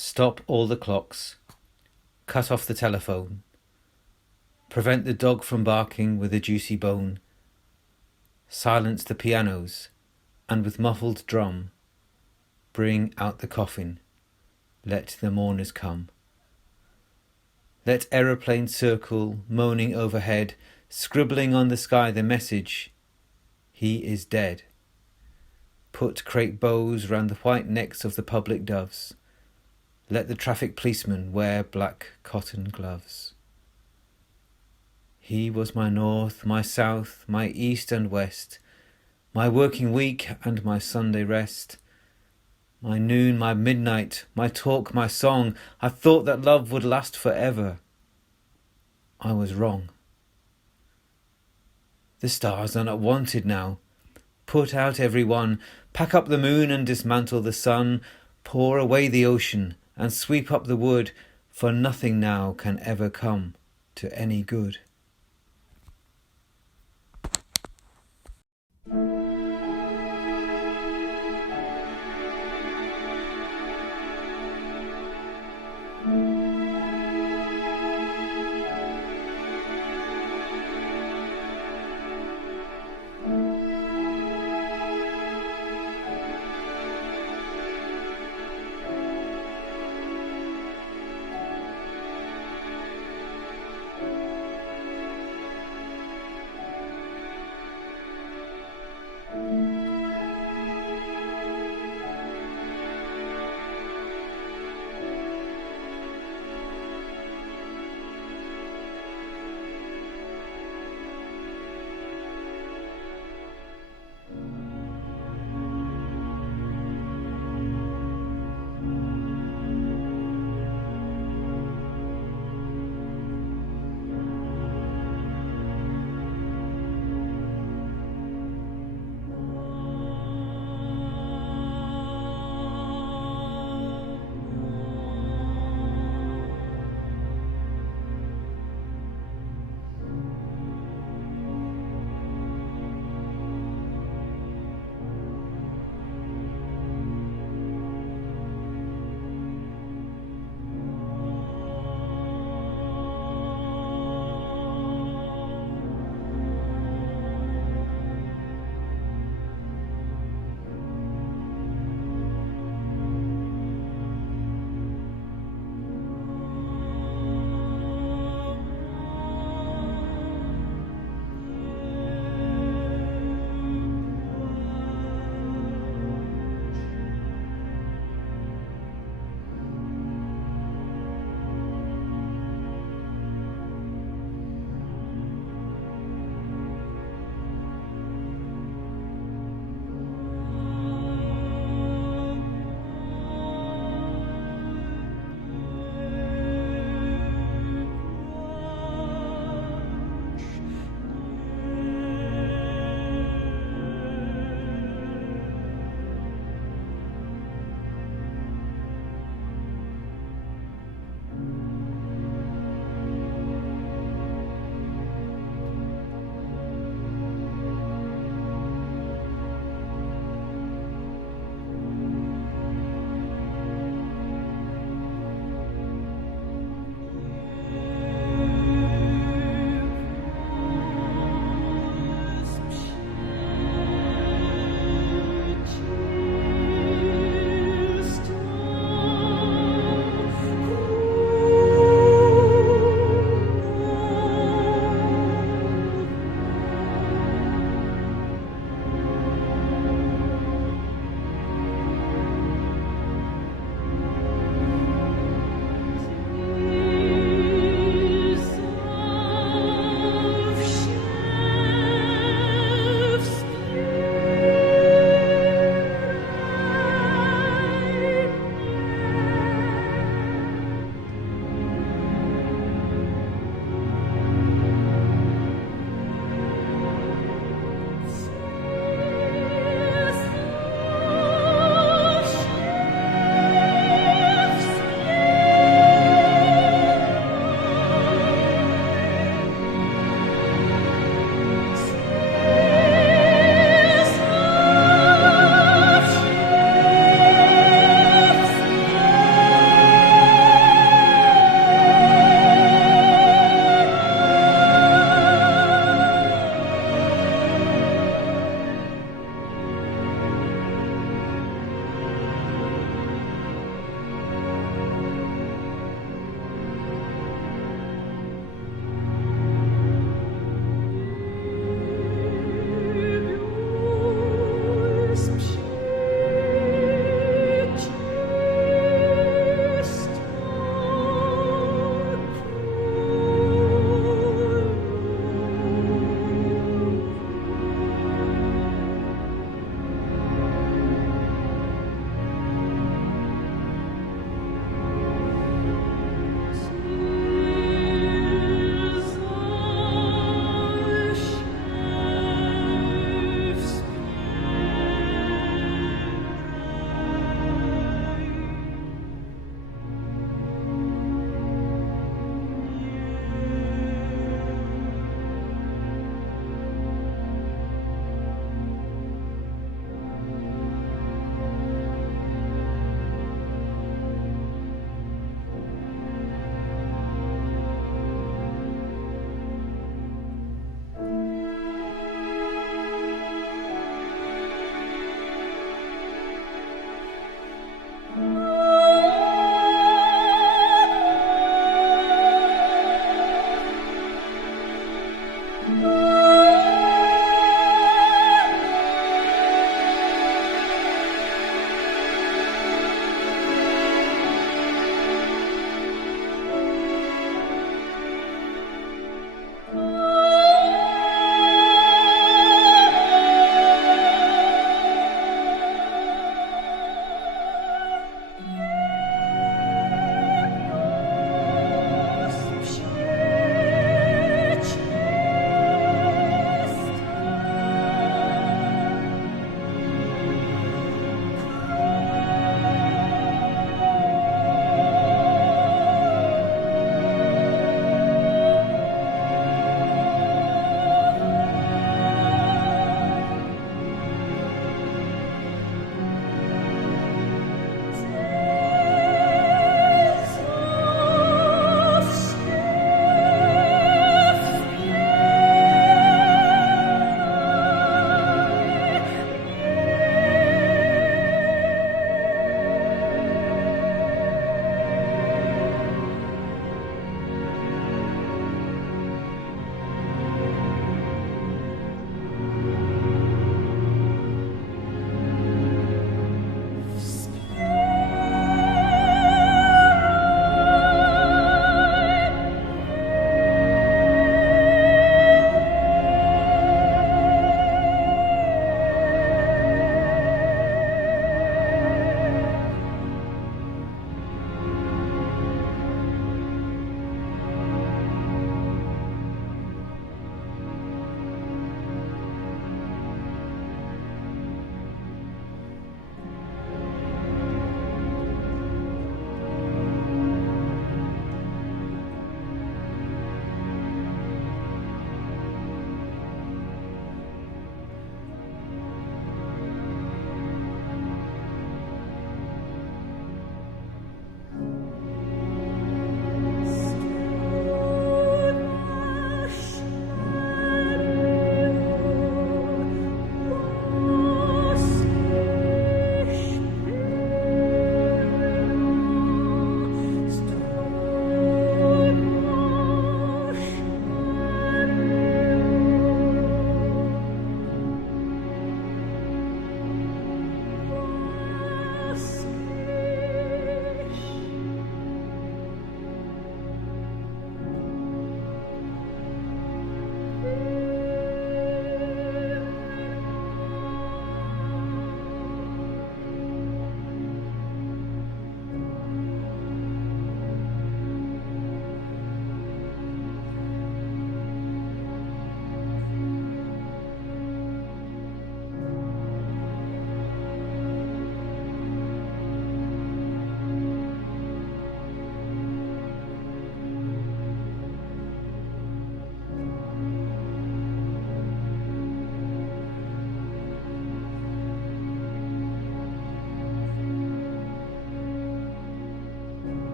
Stop all the clocks. Cut off the telephone. Prevent the dog from barking with a juicy bone. Silence the pianos, and with muffled drum, bring out the coffin. Let the mourners come. Let aeroplanes circle, moaning overhead, scribbling on the sky the message, he is dead. Put crepe bows round the white necks of the public doves. Let the traffic policemen wear black cotton gloves. He was my north, my south, my east and west, my working week and my Sunday rest, my noon, my midnight, my talk, my song. I thought that love would last forever. I was wrong. The stars are not wanted now. Put out every one, pack up the moon and dismantle the sun, pour away the ocean and sweep up the wood, for nothing now can ever come to any good.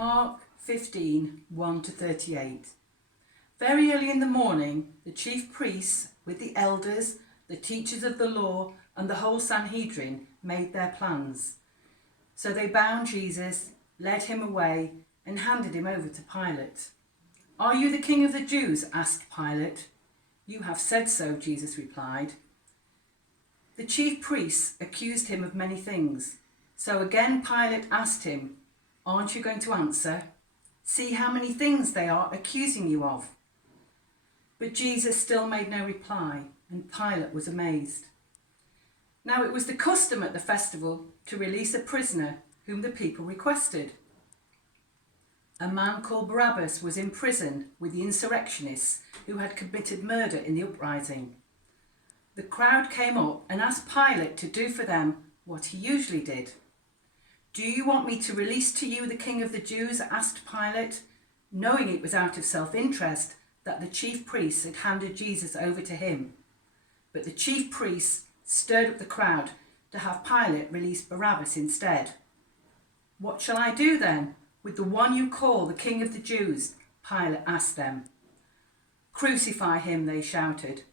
Mark 15, 1-38. Very early in the morning, the chief priests, with the elders, the teachers of the law, and the whole Sanhedrin, made their plans. So they bound Jesus, led him away, and handed him over to Pilate. "Are you the king of the Jews?" asked Pilate. "You have said so," Jesus replied. The chief priests accused him of many things. So again Pilate asked him, "Aren't you going to answer? See how many things they are accusing you of." But Jesus still made no reply, and Pilate was amazed. Now it was the custom at the festival to release a prisoner whom the people requested. A man called Barabbas was in prison with the insurrectionists who had committed murder in the uprising. The crowd came up and asked Pilate to do for them what he usually did. "Do you want me to release to you the King of the Jews?" asked Pilate, knowing it was out of self-interest that the chief priests had handed Jesus over to him. But the chief priests stirred up the crowd to have Pilate release Barabbas instead. "What shall I do then with the one you call the King of the Jews?" Pilate asked them. "Crucify him," they shouted.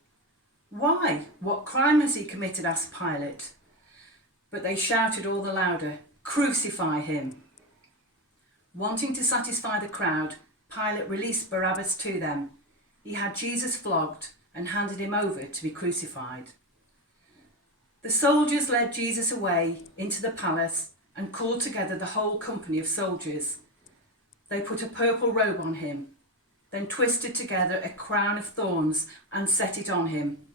"Why? What crime has he committed?" asked Pilate. But they shouted all the louder, "Crucify him." Wanting to satisfy the crowd, Pilate released Barabbas to them. He had Jesus flogged and handed him over to be crucified. The soldiers led Jesus away into the palace and called together the whole company of soldiers. They put a purple robe on him, then twisted together a crown of thorns and set it on him.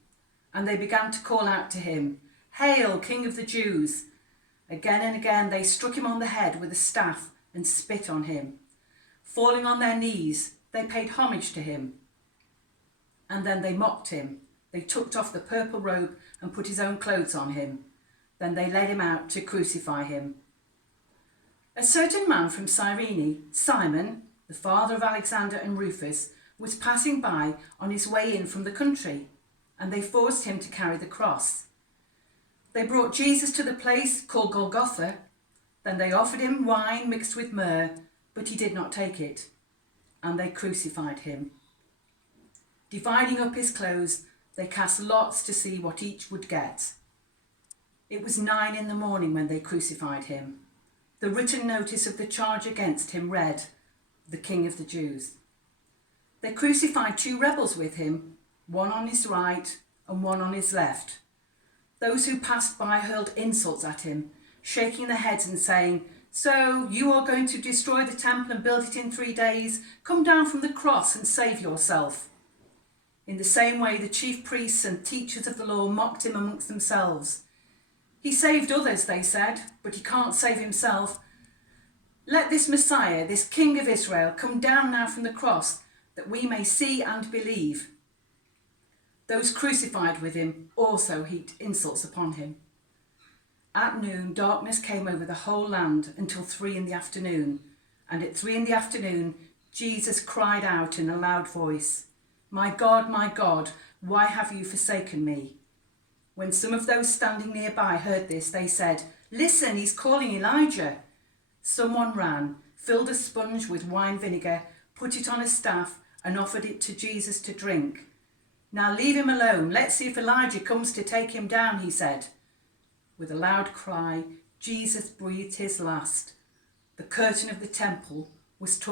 And they began to call out to him, "Hail, King of the Jews!" Again and again they struck him on the head with a staff and spit on him. Falling on their knees, they paid homage to him. And then they mocked him. They took off the purple robe and put his own clothes on him. Then they led him out to crucify him. A certain man from Cyrene, Simon, the father of Alexander and Rufus, was passing by on his way in from the country, and they forced him to carry the cross. They brought Jesus to the place called Golgotha. Then they offered him wine mixed with myrrh, but he did not take it, and they crucified him. Dividing up his clothes, they cast lots to see what each would get. It was 9 a.m. when they crucified him. The written notice of the charge against him read, "The King of the Jews." They crucified 2 rebels with him, one on his right and one on his left. Those who passed by hurled insults at him, shaking their heads and saying, "So you are going to destroy the temple and build it in 3 days? Come down from the cross and save yourself." In the same way, the chief priests and teachers of the law mocked him amongst themselves. "He saved others," they said, "but he can't save himself. Let this Messiah, this King of Israel, come down now from the cross, that we may see and believe." Those crucified with him also heaped insults upon him. At noon, darkness came over the whole land until 3 p.m, and at 3 p.m, Jesus cried out in a loud voice, my God, why have you forsaken me?" When some of those standing nearby heard this, they said, "Listen, he's calling Elijah." Someone ran, filled a sponge with wine vinegar, put it on a staff, and offered it to Jesus to drink. "Now leave him alone. Let's see if Elijah comes to take him down," he said. With a loud cry, Jesus breathed his last. The curtain of the temple was torn